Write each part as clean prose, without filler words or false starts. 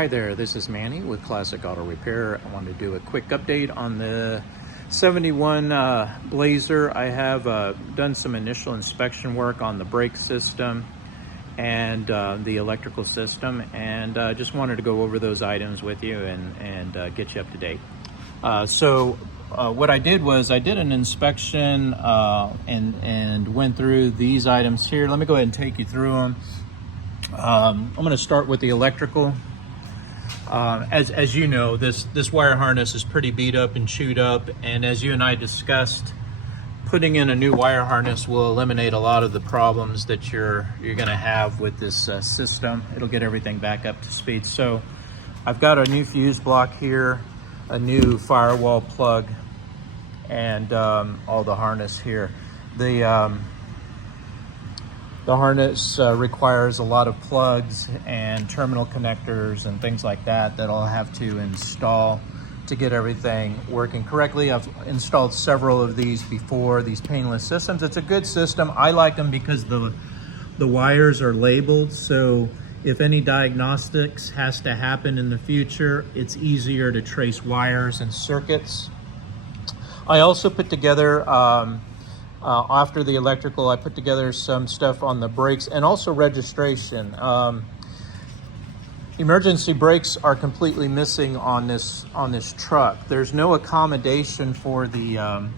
Hi there, this is Manny with Classic Auto Repair. I wanted to do a quick update on the 71 Blazer. I have done some initial inspection work on the brake system and the electrical system, and just wanted to go over those items with you and get you up to date. What I did was I did an inspection and went through these items here. Let me go ahead and take you through them. I'm going to start with the electrical. As you know, this wire harness is pretty beat up and chewed up, and as you and I discussed, putting in a new wire harness will eliminate a lot of the problems that you're going to have with this system. It'll get everything back up to speed. So I've got a new fuse block here, a new firewall plug, and all the harness here. The harness requires a lot of plugs and terminal connectors and things like that I'll have to install to get everything working correctly. I've installed several of these before, these painless systems. It's a good system. I like them because the wires are labeled, so if any diagnostics has to happen in the future, it's easier to trace wires and circuits. I also put together after the electrical, I put together some stuff on the brakes and also registration. Emergency brakes are completely missing on this truck. There's no accommodation for the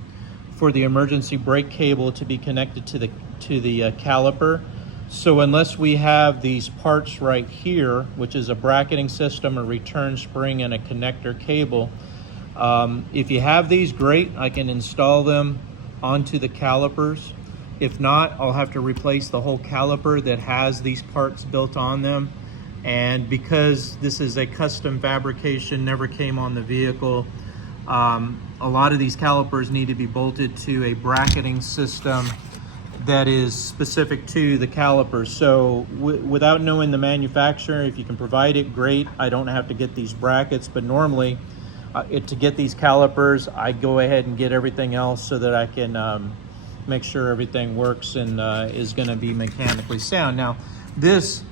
emergency brake cable to be connected to the caliper. So unless we have these parts right here, which is a bracketing system, a return spring, and a connector cable, if you have these, great. I can install them onto the calipers. If not, I'll have to replace the whole caliper that has these parts built on them. And because this is a custom fabrication, never came on the vehicle, a lot of these calipers need to be bolted to a bracketing system that is specific to the calipers. So without knowing the manufacturer, if you can provide it, great. I don't have to get these brackets, but normally to get these calipers, I go ahead and get everything else so that I can make sure everything works and is going to be mechanically sound. Now, this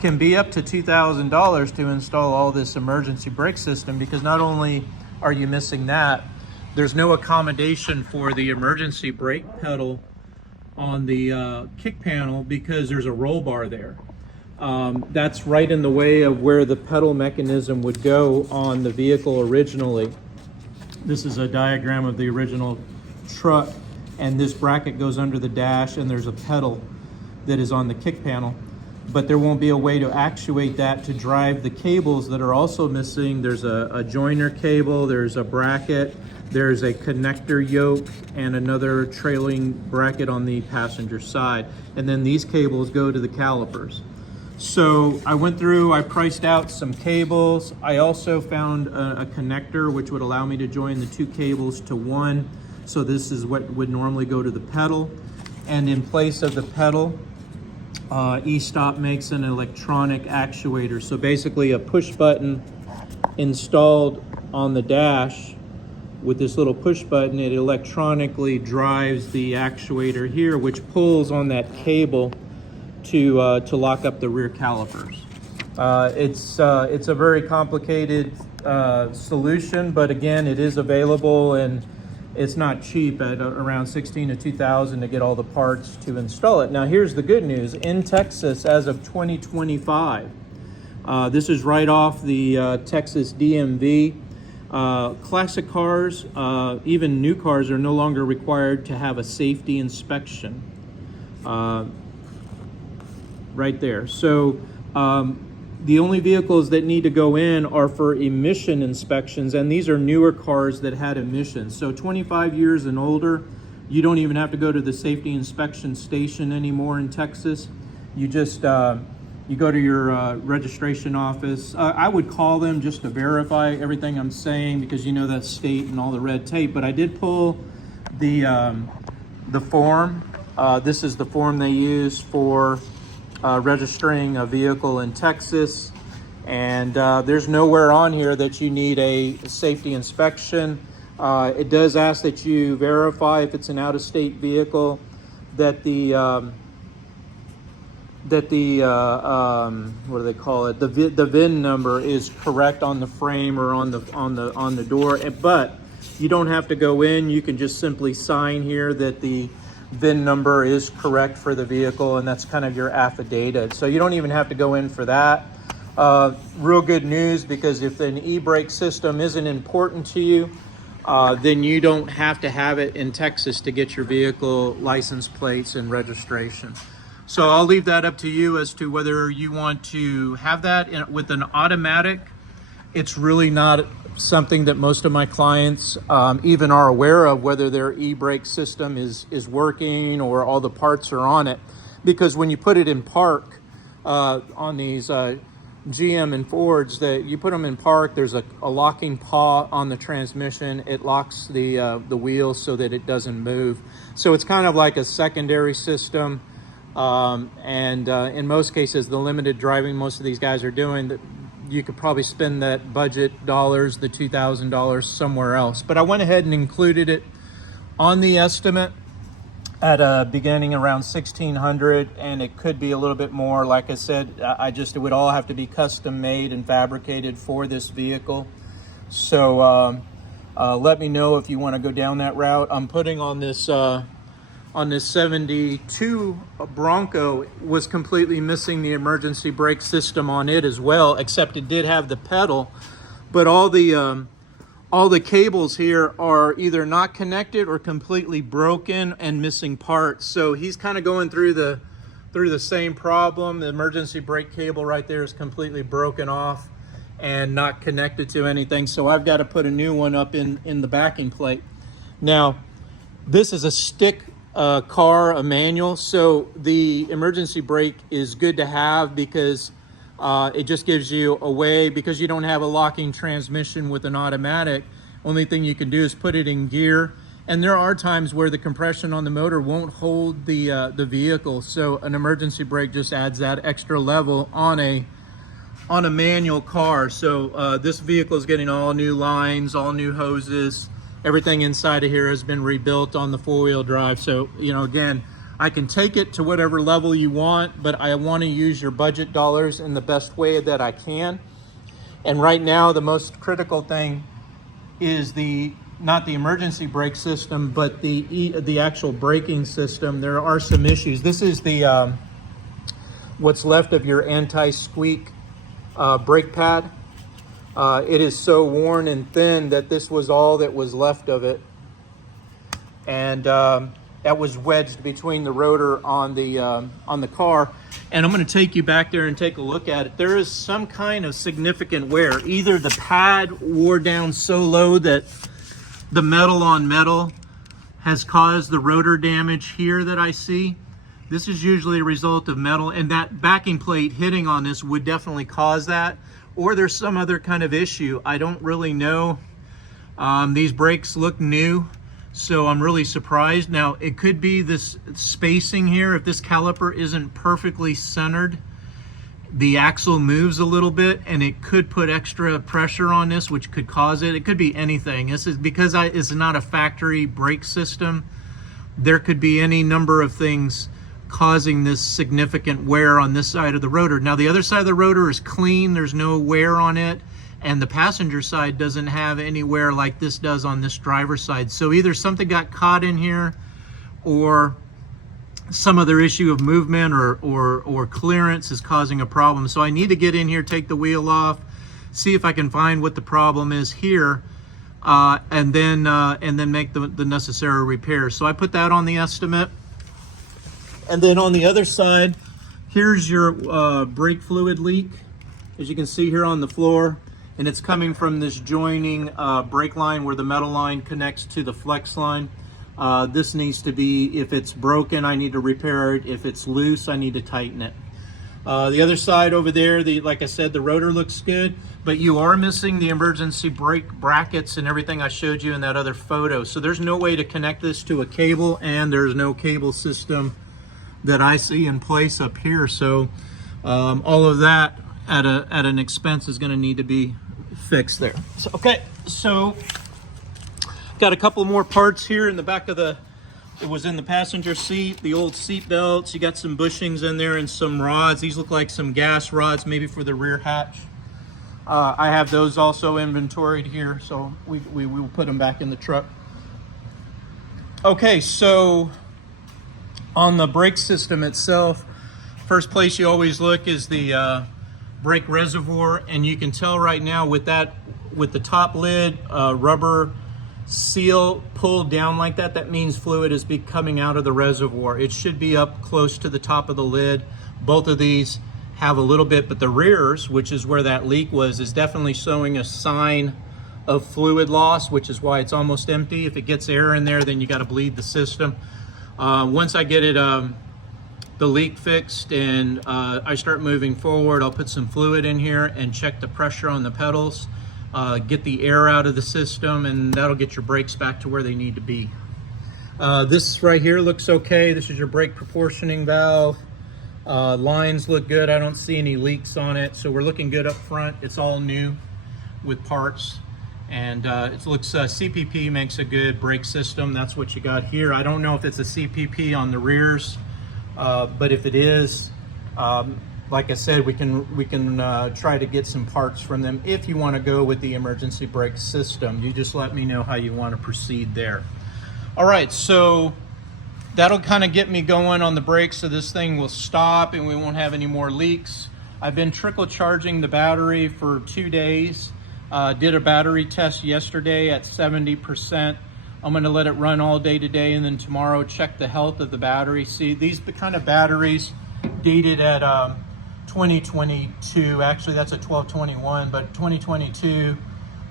can be up to $2,000 to install all this emergency brake system, because not only are you missing that, there's no accommodation for the emergency brake pedal on the kick panel because there's a roll bar there. That's right in the way of where the pedal mechanism would go on the vehicle originally. This is a diagram of the original truck, and this bracket goes under the dash, and there's a pedal that is on the kick panel, but there won't be a way to actuate that to drive the cables that are also missing. There's a joiner cable, there's a bracket, there's a connector yoke, and another trailing bracket on the passenger side, and then these cables go to the calipers. So I went through, I priced out some cables. I also found a connector which would allow me to join the two cables to one. So this is what would normally go to the pedal. And in place of the pedal, E-Stop makes an electronic actuator. So basically a push button installed on the dash. With this little push button, it electronically drives the actuator here, which pulls on that cable to lock up the rear calipers. It's a very complicated solution, but again, it is available, and it's not cheap at around $16,000 to $2,000 to get all the parts to install it. Now, here's the good news. In Texas, as of 2025, this is right off the Texas DMV, classic cars, even new cars, are no longer required to have a safety inspection. Right there. So the only vehicles that need to go in are for emission inspections, and these are newer cars that had emissions. So 25 years and older, you don't even have to go to the safety inspection station anymore in Texas. You just you go to your registration office. I would call them just to verify everything I'm saying, because you know that state and all the red tape. But I did pull the form. This is the form they use for registering a vehicle in Texas, and there's nowhere on here that you need a safety inspection. It does ask that you verify, if it's an out-of-state vehicle, that the what do they call it? The VIN number is correct on the frame or on the door. But you don't have to go in. You can just simply sign here that the VIN number is correct for the vehicle, and that's kind of your affidavit. So you don't even have to go in for that. Real good news, because if an e-brake system isn't important to you, then you don't have to have it in Texas to get your vehicle license plates and registration. So I'll leave that up to you as to whether you want to have that with an automatic. It's really not something that most of my clients even are aware of, whether their e-brake system is working or all the parts are on it. Because when you put it in park on these GM and Fords, that you put them in park, there's a locking paw on the transmission. It locks the wheel so that it doesn't move. So it's kind of like a secondary system. In most cases, the limited driving most of these guys are doing, that you could probably spend that budget dollars, the $2,000, somewhere else. But I went ahead and included it on the estimate at a beginning around $1,600, and it could be a little bit more. Like I said, it would all have to be custom made and fabricated for this vehicle. So let me know if you want to go down that route. I'm putting on this 72 Bronco, was completely missing the emergency brake system on it as well, except it did have the pedal, but all the cables here are either not connected or completely broken and missing parts. So he's kind of going through the same problem. The emergency brake cable right there is completely broken off and not connected to anything. So I've got to put a new one up in the backing plate. Now, this is a stick car, a manual, so the emergency brake is good to have because it just gives you a way, because you don't have a locking transmission with an automatic. Only thing you can do is put it in gear, and there are times where the compression on the motor won't hold the vehicle, so an emergency brake just adds that extra level on a manual car. So this vehicle is getting all new lines, all new hoses. Everything inside of here has been rebuilt on the four-wheel drive. So, you know, again, I can take it to whatever level you want, but I want to use your budget dollars in the best way that I can. And right now, the most critical thing is not the emergency brake system, but the actual braking system. There are some issues. This is the what's left of your anti-squeak brake pad. It is so worn and thin that this was all that was left of it, and that was wedged between the rotor on the car. And I'm going to take you back there and take a look at it. There is some kind of significant wear. Either the pad wore down so low that the metal on metal has caused the rotor damage here that I see. This is usually a result of metal, and that backing plate hitting on this would definitely cause that. Or there's some other kind of issue. I don't really know. These brakes look new, so I'm really surprised. Now, it could be this spacing here. If this caliper isn't perfectly centered, the axle moves a little bit, and it could put extra pressure on this, which could cause it. It could be anything. This is because it's not a factory brake system. There could be any number of things causing this significant wear on this side of the rotor. Now, the other side of the rotor is clean. There's no wear on it, and the passenger side doesn't have any wear like this does on this driver's side. So either something got caught in here, or some other issue of movement or clearance is causing a problem. So I need to get in here, take the wheel off, see if I can find what the problem is here, and then make the necessary repairs. So I put that on the estimate. And then on the other side, here's your brake fluid leak, as you can see here on the floor. And it's coming from this joining brake line where the metal line connects to the flex line. This needs to be, if it's broken, I need to repair it. If it's loose, I need to tighten it. The other side over there, like I said, the rotor looks good, but you are missing the emergency brake brackets and everything I showed you in that other photo. So there's no way to connect this to a cable, and there's no cable system that I see in place up here. So all of that at an expense is going to need to be fixed there. So, okay, so got a couple more parts here in the back of the It was in the passenger seat, the old seat belts. You got some bushings in there and some rods. These look like some gas rods, maybe for the rear hatch. I have those also inventoried here, so we will put them back in the truck. Okay, so on the brake system itself, first place you always look is the brake reservoir, and you can tell right now with the top lid rubber seal pulled down like that, that means fluid is coming out of the reservoir. It should be up close to the top of the lid. Both of these have a little bit, but the rears, which is where that leak was, is definitely showing a sign of fluid loss, which is why it's almost empty. If it gets air in there, then you got to bleed the system. Once I get it the leak fixed and I start moving forward, I'll put some fluid in here and check the pressure on the pedals, get the air out of the system, and that'll get your brakes back to where they need to be. This right here looks okay. This is your brake proportioning valve. Lines look good. I don't see any leaks on it, so we're looking good up front. It's all new with parts, and it looks CPP makes a good brake system. That's what you got here. I don't know if it's a CPP on the rears, but if it is, like I said, we can try to get some parts from them if you want to go with the emergency brake system. You just let me know how you want to proceed there. All right, so that'll kind of get me going on the brakes, so this thing will stop and we won't have any more leaks. I've been trickle charging the battery for 2 days. Did a battery test yesterday at 70%. I'm going to let it run all day today, and then tomorrow check the health of the battery. See, these kind of batteries dated at 2022. Actually, that's a 1221, but 2022.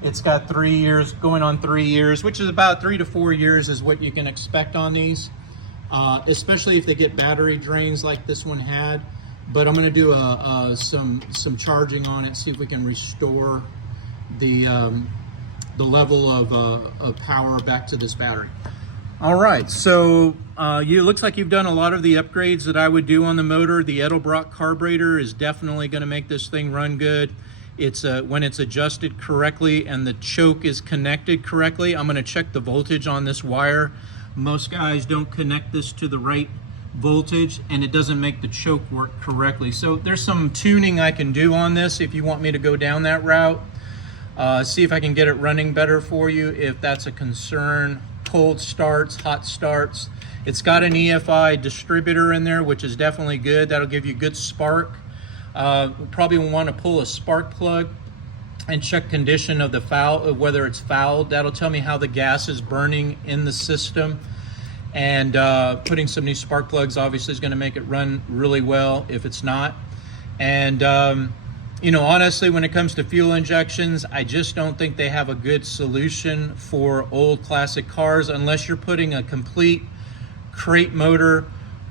It's got 3 years, going on 3 years, which is about 3 to 4 years is what you can expect on these. Especially if they get battery drains like this one had. But I'm going to do some charging on it, see if we can restore the level of power back to this battery. All right, so it looks like you've done a lot of the upgrades that I would do on the motor. The Edelbrock carburetor is definitely going to make this thing run good. It's when it's adjusted correctly and the choke is connected correctly. I'm going to check the voltage on this wire. Most guys don't connect this to the right voltage, and it doesn't make the choke work correctly. So there's some tuning I can do on this if you want me to go down that route. See if I can get it running better for you if that's a concern. Cold starts, hot starts. It's got an EFI distributor in there, which is definitely good. That'll give you good spark. Probably want to pull a spark plug and check condition of the foul, whether it's fouled. That'll tell me how the gas is burning in the system. And putting some new spark plugs obviously is going to make it run really well if it's not. And you know, honestly, when it comes to fuel injections, I just don't think they have a good solution for old classic cars unless you're putting a complete crate motor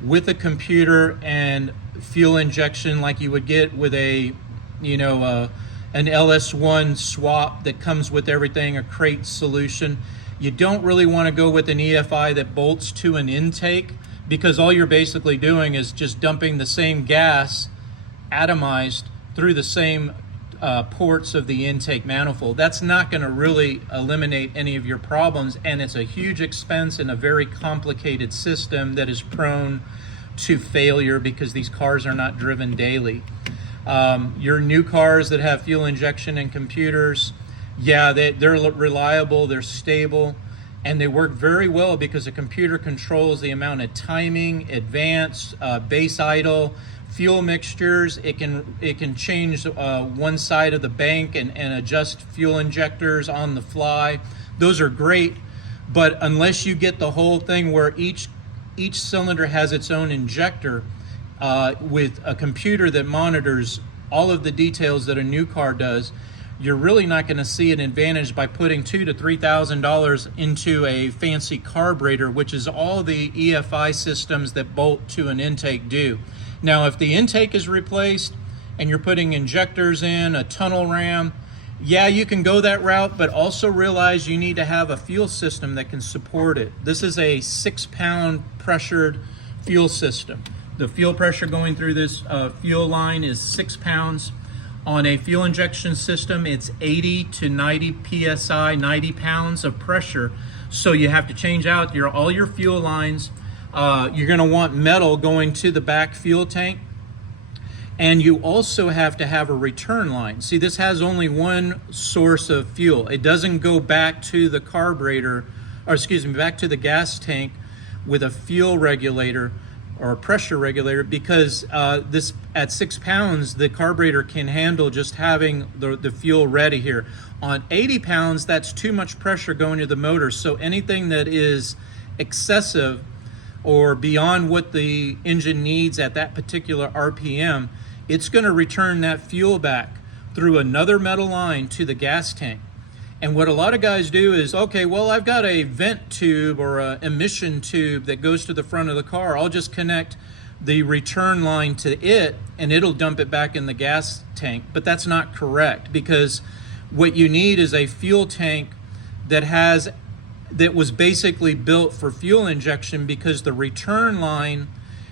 with a computer and fuel injection like you would get with a, you know, an LS1 swap that comes with everything, a crate solution. You don't really want to go with an EFI that bolts to an intake, because all you're basically doing is just dumping the same gas atomized through the same ports of the intake manifold. That's not going to really eliminate any of your problems, and it's a huge expense in a very complicated system that is prone to failure because these cars are not driven daily. Your new cars that have fuel injection and computers, yeah, they're reliable, they're stable, and they work very well because the computer controls the amount of timing, advance, base idle, fuel mixtures. It can change one side of the bank and adjust fuel injectors on the fly. Those are great, but unless you get the whole thing where each cylinder has its own injector with a computer that monitors all of the details that a new car does, you're really not going to see an advantage by putting $2,000 to $3,000 into a fancy carburetor, which is all the EFI systems that bolt to an intake do. Now, if the intake is replaced and you're putting injectors in, a tunnel ram, yeah, you can go that route, but also realize you need to have a fuel system that can support it. This is a 6-pound pressured fuel system. The fuel pressure going through this fuel line is 6 pounds. On a fuel injection system, it's 80 to 90 psi, 90 pounds of pressure. So you have to change out all your fuel lines. You're going to want metal going to the back fuel tank. And you also have to have a return line. See, this has only one source of fuel. It doesn't go back to the carburetor, or excuse me, back to the gas tank with a fuel regulator or a pressure regulator, because this at 6 pounds, the carburetor can handle just having the fuel ready here. On 80 pounds, that's too much pressure going to the motor. So anything that is excessive or beyond what the engine needs at that particular RPM, it's going to return that fuel back through another metal line to the gas tank. And what a lot of guys do is, okay, well, I've got a vent tube or an emission tube that goes to the front of the car. I'll just connect the return line to it and it'll dump it back in the gas tank. But that's not correct, because what you need is a fuel tank that was basically built for fuel injection, because the return line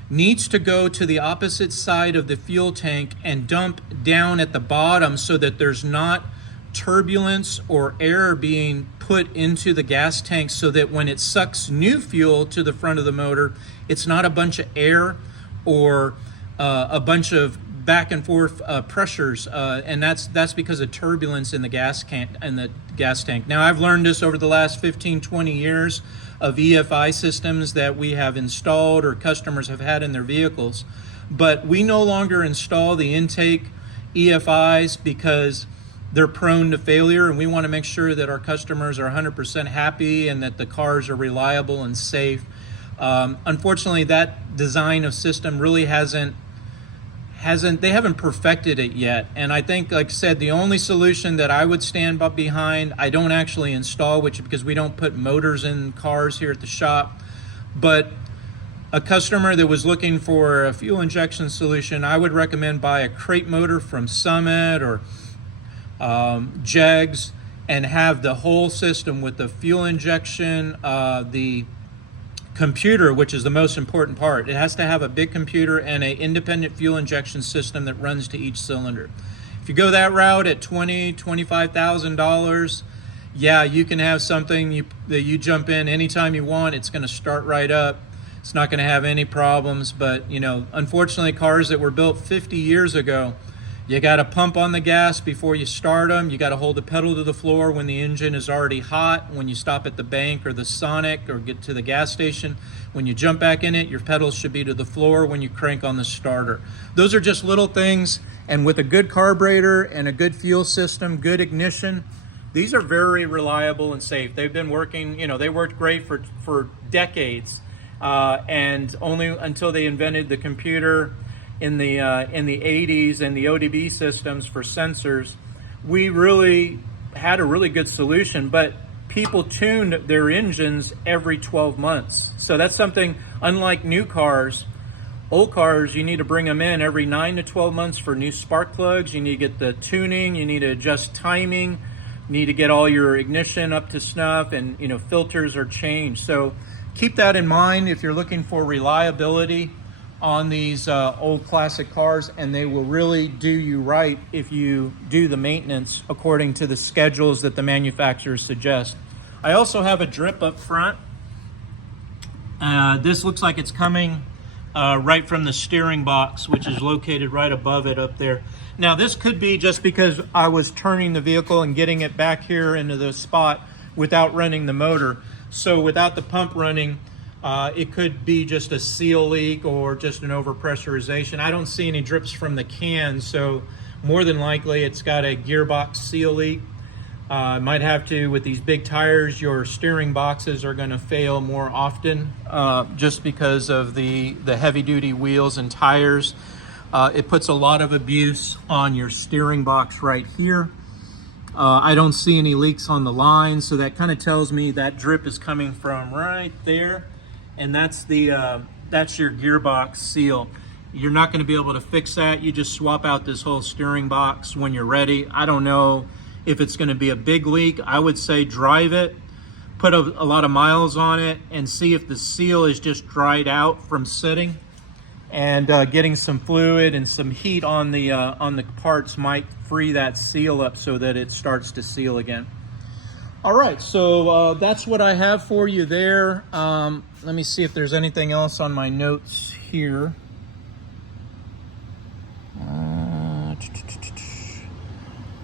needs to go to the opposite side of the fuel tank and dump down at the bottom, so that there's not turbulence or air being put into the gas tank, so that when it sucks new fuel to the front of the motor, it's not a bunch of air or a bunch of back and forth pressures, and that's because of turbulence in the gas tank. Now, I've learned this over the last 15-20 years of EFI systems that we have installed or customers have had in their vehicles, but we no longer install the intake EFIs because they're prone to failure, and we want to make sure that our customers are 100% happy and that the cars are reliable and safe. Unfortunately, that design of system really they haven't perfected it yet. And I think, like I said, the only solution that I would stand behind, I don't actually install, because we don't put motors in cars here at the shop, but a customer that was looking for a fuel injection solution, I would recommend buy a crate motor from Summit or Jegs, and have the whole system with the fuel injection, the computer, which is the most important part. It has to have a big computer and an independent fuel injection system that runs to each cylinder. If you go that route at $25,000, yeah, you can have something that you jump in anytime you want. It's going to start right up. It's not going to have any problems. But unfortunately, cars that were built 50 years ago, you got to pump on the gas before you start them. You got to hold the pedal to the floor when the engine is already hot. When you stop at the bank or the Sonic or get to the gas station, when you jump back in it, your pedals should be to the floor when you crank on the starter. Those are just little things. And with a good carburetor and a good fuel system, good ignition, these are very reliable and safe. They've been working, they worked great for decades. And only until they invented the computer in the 80s and the ODB systems for sensors, we really had a really good solution, but people tuned their engines every 12 months. So that's something, unlike new cars, old cars, you need to bring them in every 9 to 12 months for new spark plugs. You need to get the tuning, you need to adjust timing, you need to get all your ignition up to snuff, and filters are changed. So keep that in mind if you're looking for reliability on these old classic cars, and they will really do you right if you do the maintenance according to the schedules that the manufacturers suggest. I also have a drip up front. This looks like it's coming right from the steering box, which is located right above it up there. Now, this could be just because I was turning the vehicle and getting it back here into the spot without running the motor. So without the pump running, it could be just a seal leak or just an overpressurization. I don't see any drips from the can, so more than likely it's got a gearbox seal leak. Might have to, with these big tires, your steering boxes are going to fail more often just because of the heavy-duty wheels and tires. It puts a lot of abuse on your steering box right here. I don't see any leaks on the line, so that kind of tells me that drip is coming from right there. And that's your gearbox seal. You're not going to be able to fix that. You just swap out this whole steering box when you're ready. I don't know if it's going to be a big leak. I would say drive it, put a lot of miles on it, and see if the seal is just dried out from sitting. and getting some fluid and some heat on the parts might free that seal up so that it starts to seal again. All right, so that's what I have for you there. Let me see if there's anything else on my notes here.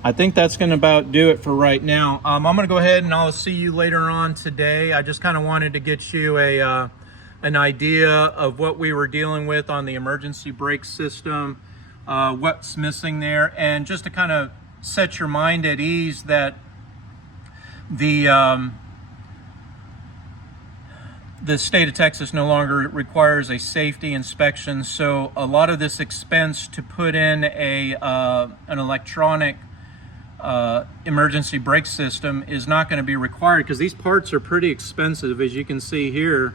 I think that's going to about do it for right now. I'm going to go ahead and I'll see you later on today. I just kind of wanted to get you an idea of what we were dealing with on the emergency brake system, what's missing there, and just to kind of set your mind at ease that the state of Texas no longer requires a safety inspection, so a lot of this expense to put in an electronic emergency brake system is not going to be required, because these parts are pretty expensive. As you can see here,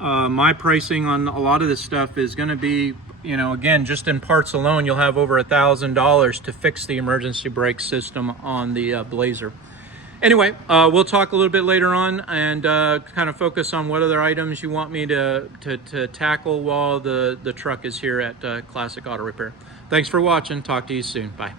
my pricing on a lot of this stuff is going to be, you know, again, just in parts alone, you'll have over $1,000 to fix the emergency brake system on the Blazer. Anyway, we'll talk a little bit later on and kind of focus on what other items you want me to tackle while the truck is here at Classic Auto Repair. Thanks for watching. Talk to you soon. Bye.